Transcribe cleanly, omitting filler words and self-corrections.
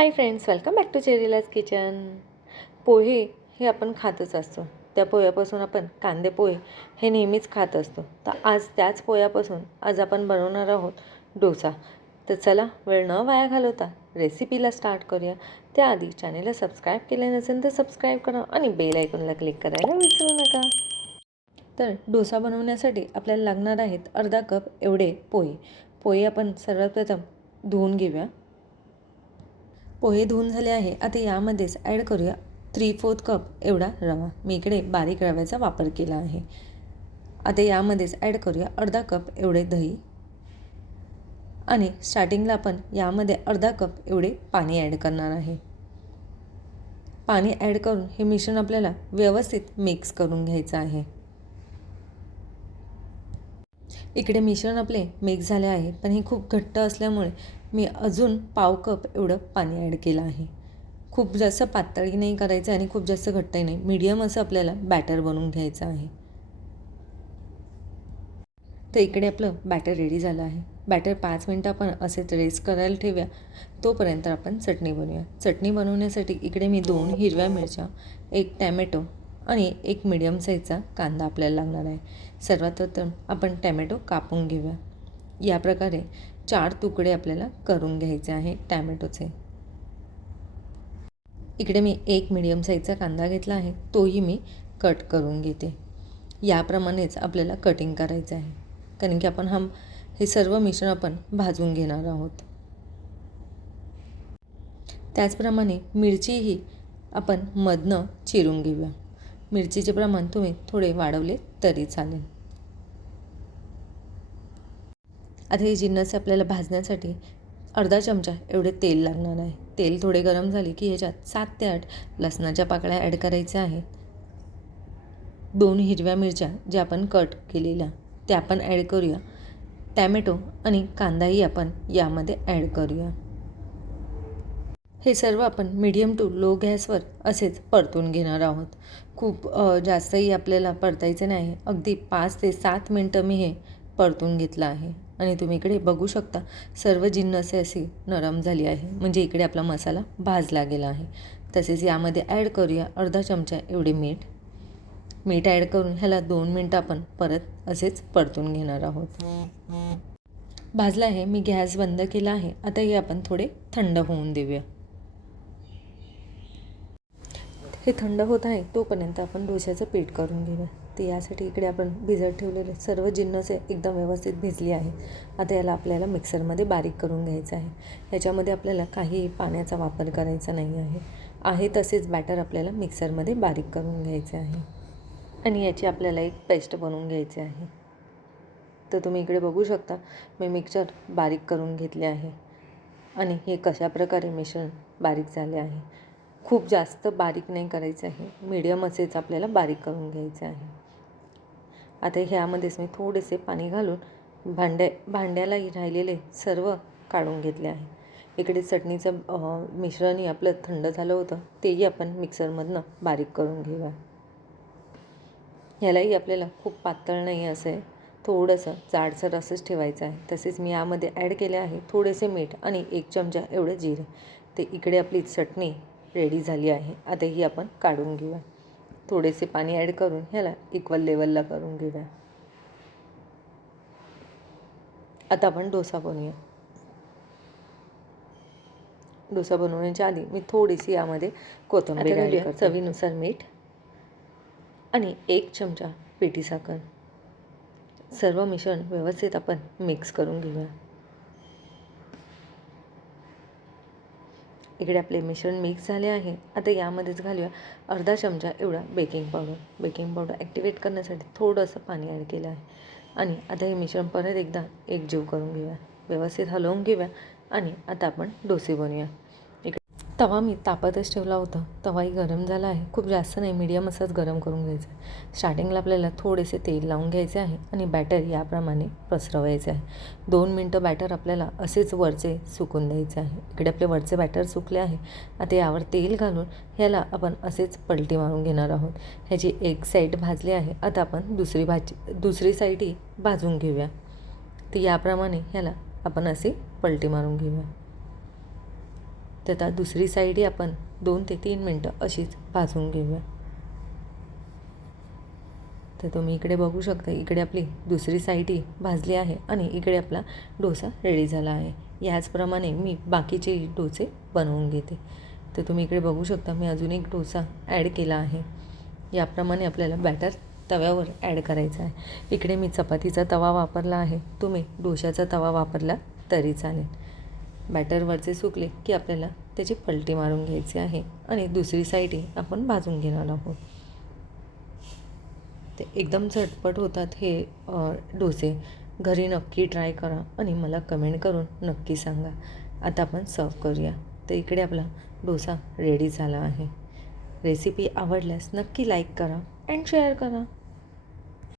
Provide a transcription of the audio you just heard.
High friends, welcome back to चेरीलाज kitchen. Pohe हे आपण खातच असतो. त्या पोह्यापासून आपण कांदे पोहे हे नेहमीच खात असतो. तर आज त्याच पोह्यापासून आज आपण बनवणार आहोत डोसा. तर चला वेळ न वाया घालवता रेसिपीला स्टार्ट करूया. त्याआधी चॅनेलला सबस्क्राईब केले नसेल तर सबस्क्राईब करा आणि बेल आयकॉनला क्लिक करायला विसरू नका. तर डोसा बनवण्यासाठी आपल्याला लागणार आहेत अर्धा कप एवढे पोहे. पोहे आपण सर्वप्रथम धुवून घेऊया. पोहे धुवून झाले आहे. आता यामध्येच ॲड करूया 3/4 कप एवढा रवा. मी इकडे बारीक रव्याचा वापर केला आहे. आता यामध्येच ॲड करूया अर्धा कप एवढे दही आणि स्टार्टिंगला आपण यामध्ये अर्धा कप एवढे पाणी ॲड करणार आहे. पाणी ॲड करून हे मिश्रण आपल्याला व्यवस्थित मिक्स करून घ्यायचं आहे. इकडे मिश्रण आपले मिक्स झाले आहे, पण हे खूप घट्ट असल्यामुळे मी अजून पाव कप एवढं पाणी ॲड केलं आहे. खूप जास्त पातळी नाही करायचं आणि खूप जास्त घट्टही नाही, मीडियम असं आपल्याला बॅटर बनवून घ्यायचं आहे. तर इकडे आपलं बॅटर रेडी झालं आहे. बॅटर 5 मिनटं आपण असेच रेस्ट करायला ठेवूया. तोपर्यंत आपण चटणी बनवूया. चटणी बनवण्यासाठी इकडे मी 2 हिरव्या मिरच्या, 1 टॅमॅटो आणि 1 मीडियम साईजचा कांदा आपल्याला लागणार आहे. सर्वात प्रथम आपण टॅमॅटो कापून घेऊया. या प्रकारे 4 तुकडे आपल्याला करून घ्यायचे आहे टॅमॅटोचे. इकडे मी 1 मीडियम साईजचा कांदा घेतला आहे, तोही मी कट करून घेते. याप्रमाणेच आपल्याला कटिंग करायचं आहे, कारण की आपण हे सर्व मिश्रण आपण भाजून घेणार आहोत. त्याचप्रमाणे मिरचीही आपण मधनं चिरून घेऊया. मिरचीचे प्रमाण तुम्ही थोडे वाढवले तरी चालेल. आता हे जिन्नस आपल्याला भाजण्यासाठी अर्धा चमचा एवढे तेल लागणार आहे. तेल थोडे गरम झाले की ह्याच्यात 7 ते 8 लसणाच्या पाकळ्या ॲड करायच्या आहेत. 2 हिरव्या मिरच्या ज्या आपण कट केलेल्या त्या आपण ॲड करूया. टॅमॅटो आणि कांदाही आपण यामध्ये ॲड करूया. हे सर्व आपण मीडियम टू लो गॅसवर असेच परतून घेणार आहोत. खूप जास्तही आपल्याला परतायचे नाही. अगदी 5 ते 7 मिनटं मी हे परतून घेतलं आहे आणि तुम्ही इकडे बघू शकता सर्व जिन्नसे अशी नरम झाली आहे, म्हणजे इकडे आपला मसाला भाजला गेला आहे. तसेच यामध्ये ॲड करूया अर्धा चमचा एवढे मीठ ॲड करून ह्याला 2 मिनटं आपण परत असेच परतून घेणार आहोत. भाजला आहे. मी गॅस बंद केला आहे. आता हे आपण थोडे थंड होऊन देऊया. हे थंड होत आहे तोपर्यंत आपण डोश्याचं पीठ करून घेऊया. तर यासाठी इकडे आपण भिजत ठेवलेले सर्व जिन्नस एकदम व्यवस्थित भिजली आहे. आता याला आपल्याला मिक्सरमध्ये बारीक करून घ्यायचं आहे. याच्यामध्ये आपल्याला काही पाण्याचा वापर करायचा नाही आहे तसेच बॅटर आपल्याला मिक्सरमध्ये बारीक करून घ्यायचे आहे आणि याची आपल्याला एक पेस्ट बनवून घ्यायची आहे. तर तुम्ही इकडे बघू शकता मी मिक्सर बारीक करून घेतले आहे आणि हे कशा प्रकारे मिश्रण बारीक झाले आहे. खूप जास्त बारीक नाही करायचं आहे, मीडियम असेच आपल्याला बारीक करून घ्यायचे आहे. आता ह्यामध्येच मी थोडेसे पाणी घालून भांड्यालाही राहिलेले सर्व काढून घेतले आहे. इकडे चटणीचं मिश्रणही आपलं थंड झालं होतं, तेही आपण मिक्सरमधनं बारीक करून घेऊया. ह्यालाही आपल्याला खूप पातळ नाही असं आहे, थोडंसं जाडसर असंच ठेवायचं आहे. तसेच मी यामध्ये ॲड केले आहे थोडेसे मीठ आणि 1 चमचा एवढे जिरे. ते इकडे आपली चटणी रेडी झाली आहे. आता ही आपण काढून घेऊया. थोडेसे पाणी ॲड करून ह्याला इक्वल लेवलला करून घेऊया. आता आपण डोसा बनवूया. डोसा बनवण्याच्या आधी मी थोडीशी यामध्ये कोथिंबीर ॲड करते. चवीनुसार मीठ आणि 1 चमचा पिठी साखर. सर्व मिश्रण व्यवस्थित आपण मिक्स करून घेऊया. इकडे आपले मिश्रण मिक्स झाले आहे. आता यामध्येच घालूया अर्धा चमचा एवढा baking powder. Baking powder activate करण्यासाठी थोडंसं पाणी ॲड केलं आहे आणि आता हे मिश्रण परत एकदा एकजीव करून घेऊया. व्यवस्थित हलवून घेऊया आणि आता आपण डोसे बनवूया. तवा मी तापतच ठेवला होता. तवाही गरम झाला आहे. खूप जास्त नाही, मीडियम असाच गरम करून घ्यायचा आहे. स्टार्टिंगला आपल्याला थोडेसे तेल लावून घ्यायचे आहे आणि बॅटर याप्रमाणे पसरवायचे आहे. 2 मिनटं बॅटर आपल्याला असेच वरचे सुकून द्यायचे आहे. इकडे आपले वरचे बॅटर सुकले आहे. आता यावर तेल घालून ह्याला आपण असेच पलटी मारून घेणार आहोत. ह्याची एक साईड भाजली आहे. आता आपण दुसरी साईडही भाजून घेऊया. तर याप्रमाणे ह्याला आपण असे पलटी मारून घेऊया. तर आता दुसरी साईडही आपण 2 ते 3 मिनटं अशीच भाजून घेऊया. तर तुम्ही इकडे बघू शकता, इकडे आपली दुसरी साईडही भाजली आहे आणि इकडे आपला डोसा रेडी झाला आहे. याचप्रमाणे मी बाकीचे डोसे बनवून घेते. तर तुम्ही इकडे बघू शकता, मी अजून एक डोसा ॲड केला आहे. याप्रमाणे आपल्याला बॅटर तव्यावर ॲड करायचं आहे. इकडे मी चपातीचा तवा वापरला आहे, तुम्ही डोशाचा तवा वापरला तरी चालेल. बॅटरवरचे सुकले की आपल्याला त्याची पलटी मारून घ्यायची आहे आणि दुसरी साईडही आपण भाजून घेणार आहोत. ते एकदम झटपट होतात हे डोसे. घरी नक्की ट्राय करा आणि मला कमेंट करून नक्की सांगा. आता आपण सर्व करूया. तर इकडे आपला डोसा रेडी झाला आहे. रेसिपी आवडल्यास नक्की लाईक करा अँड शेअर करा.